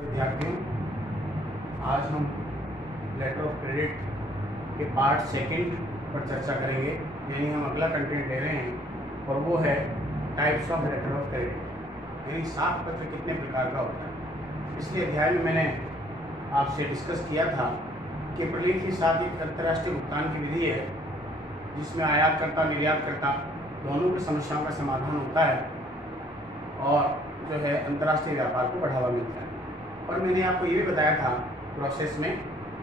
विद्यार्थियों, आज हम लेटर ऑफ क्रेडिट के पार्ट सेकंड पर चर्चा करेंगे। यानी हम अगला कंटेंट ले रहे हैं और वो है types of letter of credit, यानी साख पत्र कितने प्रकार का होता है। पिछले अध्याय में मैंने आपसे डिस्कस किया था कि प्रलीन के साथ एक अंतर्राष्ट्रीय भुगतान की विधि है जिसमें आयातकर्ता निर्यातकर्ता दोनों की समस्याओं का समाधान होता है और जो है अंतर्राष्ट्रीय व्यापार को बढ़ावा मिलता है। और मैंने आपको ये भी बताया था प्रोसेस में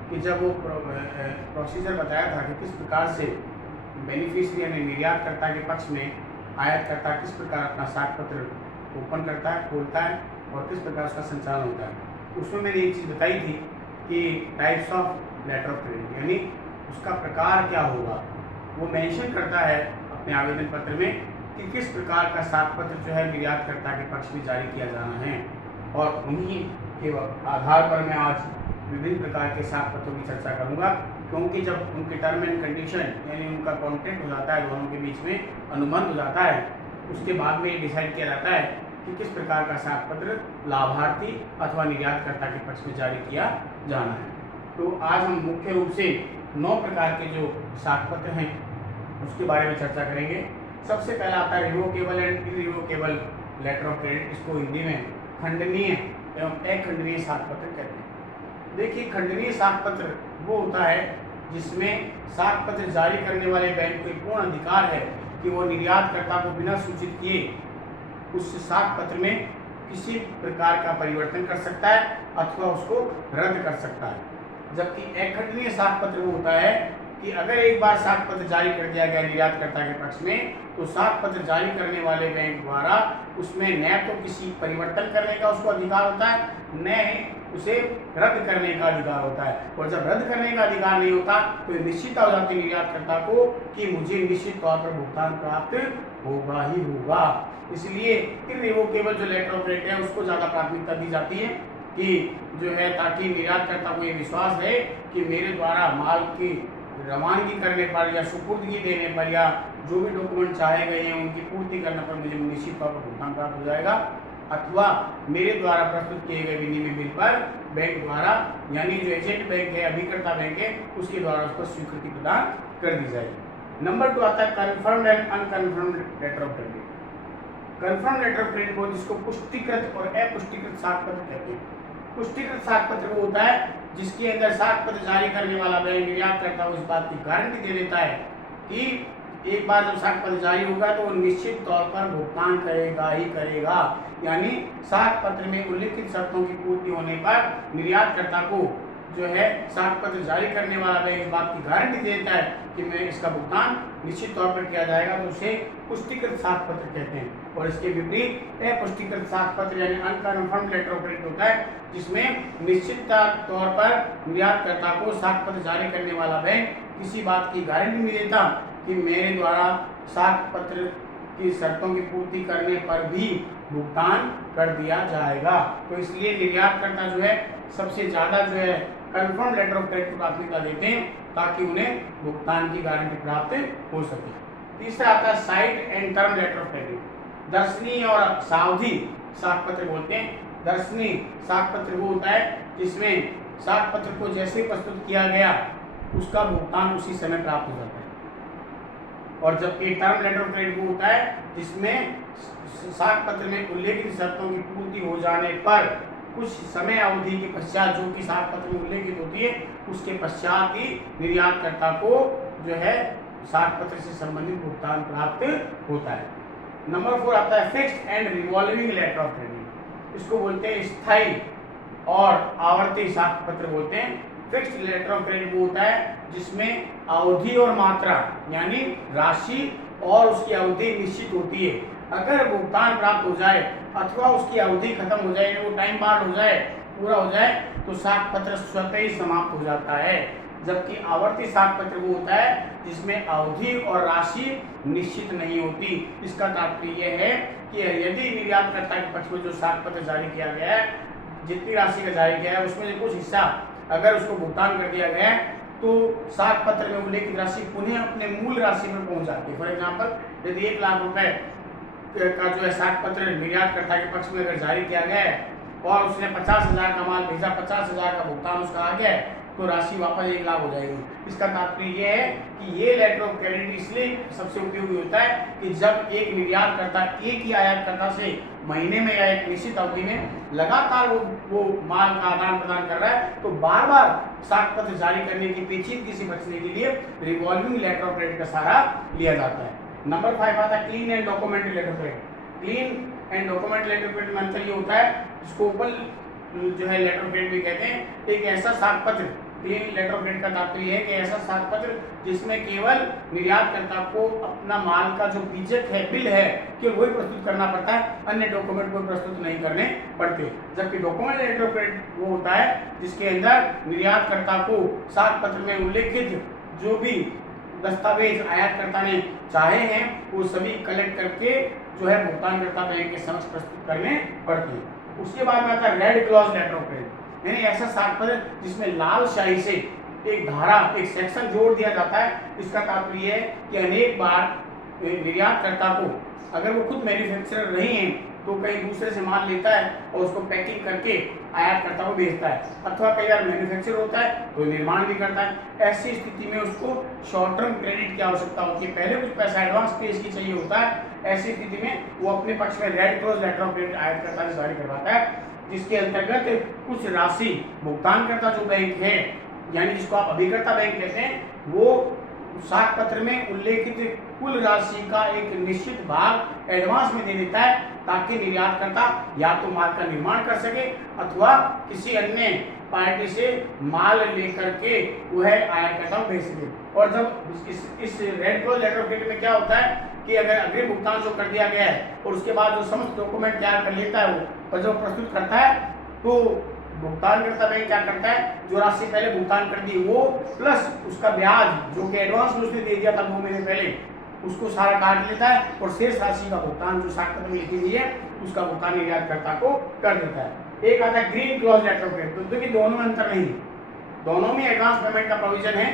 कि जब वो प्रोसीजर बताया था कि किस प्रकार से बेनिफिशियरी यानी निर्यातकर्ता के पक्ष में आयातकर्ता किस प्रकार अपना साख पत्र ओपन करता है, खोलता है और किस प्रकार उसका संचालन होता है। उसमें मैंने एक चीज़ बताई थी कि types of letter of credit यानी उसका प्रकार क्या होगा। वो मेंशन करता है अपने आवेदन पत्र में कि किस प्रकार का साख पत्र जो है निर्यातकर्ता के पक्ष में जारी किया जाना है, और उन्हीं के आधार पर मैं आज विभिन्न प्रकार के साख पत्रों की चर्चा करूंगा, क्योंकि जब उनके टर्म एंड कंडीशन यानी उनका कॉन्ट्रैक्ट हो जाता है, दोनों के बीच में अनुबंध हो जाता है, उसके बाद में ये डिसाइड किया जाता है कि किस प्रकार का साख पत्र लाभार्थी अथवा निर्यातकर्ता के पक्ष में जारी किया जाना है। तो आज हम मुख्य रूप से 9 प्रकार के जो साख पत्र हैं उसके बारे में चर्चा करेंगे। सबसे पहला आता है revocable and irrevocable letter of credit. इसको हिंदी में खंडनीय एवं अखंडनीय साख पत्र कहते हैं। देखिए, खंडनीय साख पत्र वो होता है जिसमें साख पत्र जारी करने वाले बैंक को पूर्ण अधिकार है कि वो निर्यातकर्ता को बिना सूचित किए उस साख पत्र में किसी प्रकार का परिवर्तन कर सकता है अथवा उसको रद्द कर सकता है। जबकि अखंडनीय साख पत्र वो होता है कि अगर एक बार साख पत्र जारी कर दिया गया निर्यातकर्ता के पक्ष में, तो साख पत्र जारी करने वाले बैंक द्वारा उसमें न तो किसी परिवर्तन करने का उसको अधिकार होता है, न उसे रद्द करने का अधिकार होता है। और जब रद्द करने का अधिकार नहीं होता तो निश्चित हो जाती है निर्यातकर्ता को कि मुझे निश्चित तौर पर भुगतान प्राप्त होगा ही होगा। इसलिए इररिवोकेबल जो लेटर ऑफ क्रेडिट है उसको ज़्यादा प्राथमिकता दी जाती है कि जो है ताकि निर्यातकर्ता को ये विश्वास रहे कि मेरे द्वारा माल की रवानगी करने पर या सुपुर्दगी देने पर या जो भी डॉक्यूमेंट चाहे गए हैं उनकी पूर्ति करने पर मुझे निश्चित तौर पर भुगतान प्राप्त हो जाएगा, अथवा मेरे द्वारा प्रस्तुत किए गए विनिमय बिल पर बैंक द्वारा यानी जो एजेंट बैंक है, अभिकर्ता बैंक है, उसके द्वारा उस पर स्वीकृति प्रदान कर दी जाएगी। नंबर 2 आता है confirmed and unconfirmed letter of credit. Confirm letter of credit को जिसको पुष्टिकृत और अपुष्टिकृत साख पत्र कहते हैं। पुष्टिकृत साख पत्र वो होता है जिसके अंदर साख पत्र जारी करने वाला बैंक निर्यातकर्ता को इस बात की गारंटी दे देता है कि एक बार जब साख पत्र जारी होगा तो वो निश्चित तौर पर भुगतान करेगा ही करेगा। यानी साख पत्र में उल्लिखित शर्तों की पूर्ति होने पर निर्यातकर्ता को जो है साख पत्र जारी करने वाला बैंक इस बात की गारंटी देता है कि मैं इसका भुगतान निश्चित तौर पर किया जाएगा, तो उसे पुष्टिकृत साख पत्र कहते हैं। और इसके विपरीत अपुष्टिकृत साख पत्र यानी अनकन्फर्म्ड लेटर ऑफ क्रेडिट होता है जिसमें निश्चित तौर पर निर्यातकर्ता को साख पत्र जारी करने वाला बैंक किसी बात की गारंटी नहीं देता कि मेरे द्वारा साख पत्र की शर्तों की पूर्ति करने पर भी भुगतान कर दिया जाएगा। तो इसलिए निर्यातकर्ता जो है सबसे ज़्यादा जो है कन्फर्म लेटर ऑफ क्रेडिट को प्राथमिकता देते हैं ताकि उन्हें भुगतान की गारंटी प्राप्त हो सके। तीसरा आता है sight and term letter of credit. दर्शनीय और सावधि साख पत्र बोलते हैं। दर्शनीय साख पत्र वो होता है जिसमें साख पत्र को जैसे प्रस्तुत किया गया उसका भुगतान उसी समय प्राप्त हो जाता है। और जबकि टर्म लेटर ऑफ क्रेडिट वो होता है जिसमें साख पत्र में उल्लेखित शर्तों की पूर्ति हो जाने पर कुछ समय अवधि के पश्चात जो कि साख पत्र में उल्लेखित होती है उसके पश्चात ही निर्यातकर्ता को जो है साख पत्र से संबंधित भुगतान प्राप्त होता है। नंबर 4 आता है fixed and revolving letter of credit. इसको बोलते हैं स्थायी और आवर्ती साख पत्र बोलते हैं। फिक्स्ड लेटर ऑफ क्रेडिट वो होता है जिसमें अवधि और मात्रा यानी राशि और उसकी अवधि निश्चित होती है। अगर भुगतान प्राप्त हो जाए अथवा उसकी अवधि खत्म हो जाए, वो टाइम बार हो जाए, पूरा हो जाए, तो साख पत्र स्वतः ही समाप्त हो जाता है। जबकि आवर्ती साख पत्र वो होता है जिसमें अवधि और राशि निश्चित नहीं होती। इसका तात्पर्य यह है कि यदि निर्यातकर्ता के पक्ष में जो साख पत्र जारी किया गया है, जितनी राशि का जारी किया है उसमें से कुछ हिस्सा अगर उसको भुगतान कर दिया गया है तो साख पत्र में उल्लेखित राशि पुनः अपने मूल राशि में पहुंच जाती है। फॉर एग्जाम्पल, यदि 1 लाख रुपए का जो है साख पत्र निर्यातकर्ता के पक्ष में अगर जारी किया गया है और उसने 50,000 का माल भेजा, 50,000 का भुगतान उसका आ गया है, तो राशि वापस 1 लाख हो जाएगी। इसका तात्पर्य ये है कि ये लेटर ऑफ क्रेडिट इसलिए सबसे उपयोगी होता है कि जब एक निर्यातकर्ता एक ही आयातकर्ता से महीने में या एक निश्चित अवधि में लगातार वो माल का आदान प्रदान कर रहा है, तो बार बार साख पत्र जारी करने की पेचीदगी से बचने के लिए रिवॉल्विंग लेटर ऑफ क्रेडिट का सहारा लिया जाता है। नंबर 5 आता है clean and documented letter of credit. Clean and document letter of credit में अंतर ये होता है, इसको ओपन जो है लेटर ऑफ क्रेडिट भी कहते हैं। एक ऐसा साख पत्र, क्लीन लेटर ऑफ क्रेडिट का तात्पर्य है कि ऐसा साख पत्र जिसमें केवल निर्यातकर्ता को अपना माल का जो बीजक है, बिल है, केवल वही प्रस्तुत करना पड़ता है, अन्य डॉक्यूमेंट को प्रस्तुत नहीं करने पड़ते। जबकि डॉक्यूमेंट लेटर ऑफ क्रेडिट वो होता है जिसके अंदर निर्यातकर्ता को साख पत्र में उल्लेखित जो भी दस्तावेज आयातकर्ता ने चाहे हैं वो सभी कलेक्ट करके जो है भुगतानकर्ता बैंक के समक्ष प्रस्तुत करने पड़ते हैं। उसके बाद में आता है red clause letter of credit, यानी ऐसा साख पत्र जिसमें लाल स्याही से एक धारा, एक सेक्शन जोड़ दिया जाता है। इसका तात्पर्य है कि अनेक बार निर्यातकर्ता को अगर वो खुद मैन्युफैक्चरर नहीं है तो कहीं दूसरे से माल लेता है और उसको पैकिंग करके आयातकर्ता को भेजता है, अथवा कई बार मैन्युफैक्चर होता है तो निर्माण भी करता है। ऐसी स्थिति में उसको शॉर्ट टर्म क्रेडिट की आवश्यकता होती है, पहले कुछ पैसा एडवांस पे इसकी चाहिए होता है। ऐसी स्थिति में वो अपने पक्ष में red clause letter of credit आयातकर्ता से जारी करवाता है, जिसके अंतर्गत कुछ राशि भुगतानकर्ता जो बैंक है, यानी जिसको आप अभिकर्ता बैंक कहते हैं, वो साख पत्र में उल्लेखित कुल राशि का एक निश्चित भाग एडवांस में दे देता है, ताकि निर्यातकर्ता या तो माल का निर्माण कर सके अथवा किसी अन्य पार्टी से माल लेकर के वह आयातकर्ता को भेज सके। और जब इस red clause letter of credit में क्या होता है कि अगर अग्रिम भुगतान जो कर दिया गया है और उसके बाद जो समस्त डॉक्यूमेंट तैयार कर लेता है वो और जब प्रस्तुत करता है तो भुगतानकर्ता बैंक क्या करता है, जो राशि पहले भुगतान कर दी वो प्लस उसका ब्याज जो कि एडवांस में उसने दे दिया था 2 महीने पहले, उसको सारा काट लेता है और शेष राशि का भुगतान जो साख पत्र में लिखी हुई है उसका भुगतान निर्यातकर्ता को कर देता है। एक आता है green clause letter of credit, तो कि दोनों में अंतर नहीं, दोनों में एडवांस पेमेंट का प्रोविजन है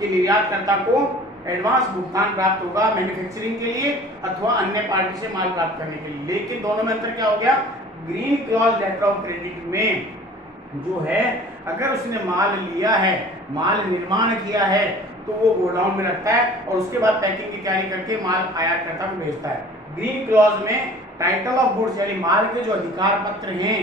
कि निर्यातकर्ता को एडवांस भुगतान प्राप्त होगा मैन्युफैक्चरिंग के लिए अथवा अन्य पार्टी से माल प्राप्त करने के लिए। लेकिन दोनों में अंतर क्या हो गया, green clause letter of credit में जो है अगर उसने माल लिया है, माल निर्माण किया है, तो वो गोडाउन में रखता है और उसके बाद पैकिंग की तैयारी करके माल आयातकर्ता को भेजता है। ग्रीन क्लॉज में टाइटल ऑफ गुड्स यानी माल के जो अधिकार पत्र हैं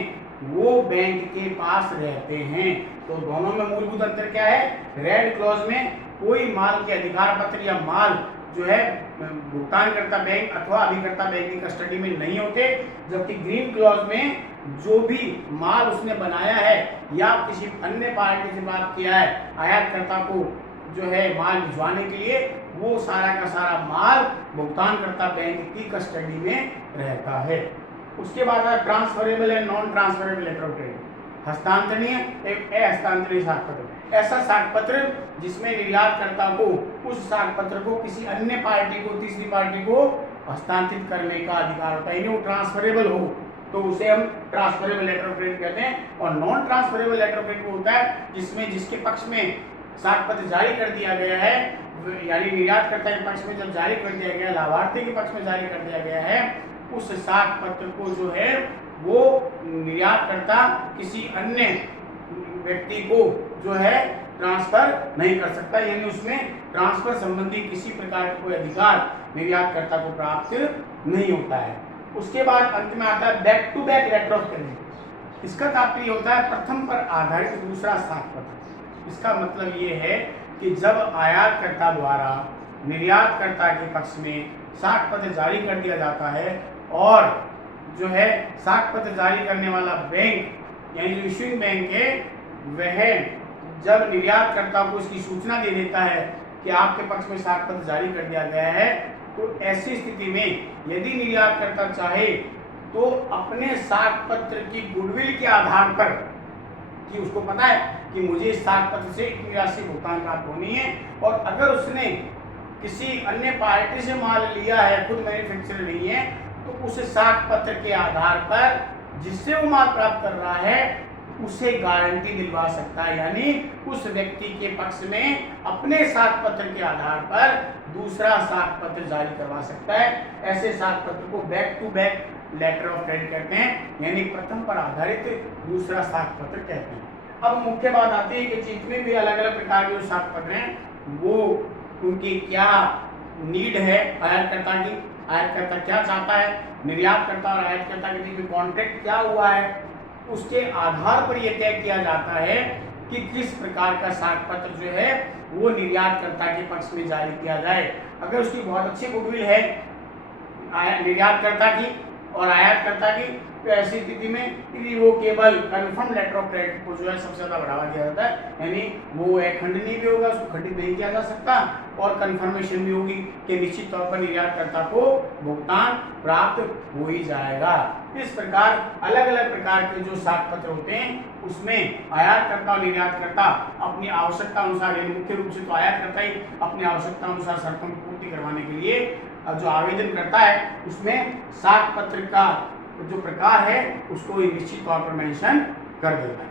वो बैंक के पास रहते हैं। तो दोनों में मूलभूत अंतर क्या है, रेड क्लॉज में कोई माल के अधिकार पत्र या माल जो है भुगतानकर्ता बैंक अथवा अभिकर्ता बैंक की कस्टडी में नहीं होते, जबकि ग्रीन क्लॉज में जो भी माल उसने बनाया है या किसी अन्य पार्टी से बात किया है आयातकर्ता को जो है माल भिजवाने के लिए, वो सारा का सारा माल भुगतानकर्ता बैंक की कस्टडी में रहता है। उसके बाद transferable and non transferable letter of credit, हस्तांतरणीय एवं अहस्तांतरणीय साख पत्र। ऐसा साख पत्र जिसमें निर्यातकर्ता को उस साख पत्र को किसी अन्य पार्टी को, तीसरी पार्टी को हस्तांतरित करने का अधिकार होता है, यानी वो ट्रांसफरेबल हो तो उसे हम ट्रांसफरेबल लेटर ऑफ क्रेडिट कहते हैं। और non transferable letter of credit होता है जिसमें जिसके पक्ष में साख पत्र जारी कर दिया गया है, यानी निर्यातकर्ता के पक्ष में जब जारी कर दिया गया, लाभार्थी के पक्ष में जारी कर दिया गया है, उस साख पत्र को जो है वो निर्यातकर्ता किसी अन्य व्यक्ति को जो है ट्रांसफर नहीं कर सकता, यानी उसमें ट्रांसफर संबंधी किसी प्रकार का कोई अधिकार निर्यातकर्ता को प्राप्त नहीं होता है। उसके बाद अंत में आता है back to back letter of credit. इसका तात्पर्य होता है प्रथम पर आधारित दूसरा साख पत्र। इसका मतलब ये है कि जब आयातकर्ता द्वारा निर्यातकर्ता के पक्ष में साख पत्र जारी कर दिया जाता है और जो है साख पत्र जारी करने वाला बैंक यानी जो इश्यूइंग बैंक है वह जब निर्यातकर्ता को इसकी सूचना दे देता है कि आपके पक्ष में साख पत्र जारी कर दिया गया है, तो ऐसी स्थिति में यदि निर्यातकर्ता चाहे तो अपने साख पत्र की गुडविल के आधार पर कि उसको पता है कि मुझे इस साख पत्र से इतनी राशि भुगतान प्राप्त होनी है, और अगर उसने किसी अन्य पार्टी से माल लिया है, खुद मैन्युफैक्चरर नहीं है, तो उस साख पत्र के आधार पर जिससे वो माल प्राप्त कर रहा है उसे गारंटी दिलवा सकता है, यानी उस व्यक्ति के पक्ष में अपने साख पत्र के आधार पर दूसरा साख पत्र जारी करवा सकता है। ऐसे साख पत्र को back to back letter of credit कहते हैं, यानी प्रथम पर आधारित दूसरा साख पत्र कहते हैं। अब मुख्य बात आती है कि जितने भी अलग अलग प्रकार के जो साख पत्र हैं वो उनकी क्या नीड है आयातकर्ता की, आयातकर्ता क्या चाहता है, निर्यातकर्ता और आयातकर्ता के बीच में कॉन्ट्रैक्ट क्या हुआ है, उसके आधार पर यह तय किया जाता है कि किस प्रकार का साख पत्र जो है वो निर्यातकर्ता के पक्ष में जारी किया जाए। अगर उसकी बहुत अच्छी गुडविल है निर्यातकर्ता की और आयातकर्ता की, तो ऐसी स्थिति में irrevocable confirm letter of credit को जो है सबसे ज़्यादा बढ़ावा दिया जाता है, यानी वो एक खंडनीय भी होगा, उसको खंडित नहीं किया जा सकता, और कन्फर्मेशन भी होगी कि निश्चित तौर पर निर्यातकर्ता को भुगतान प्राप्त हो ही जाएगा। इस प्रकार अलग अलग प्रकार के जो साख पत्र होते हैं उसमें आयातकर्ता और निर्यातकर्ता अपनी आवश्यकता अनुसार, यानी मुख्य रूप से तो आयातकर्ता ही अपनी आवश्यकता अनुसार शर्तों की पूर्ति करवाने के लिए जो आवेदन करता है उसमें साख पत्र का जो प्रकार है उसको निश्चित तौर पर मेंशन कर देता है।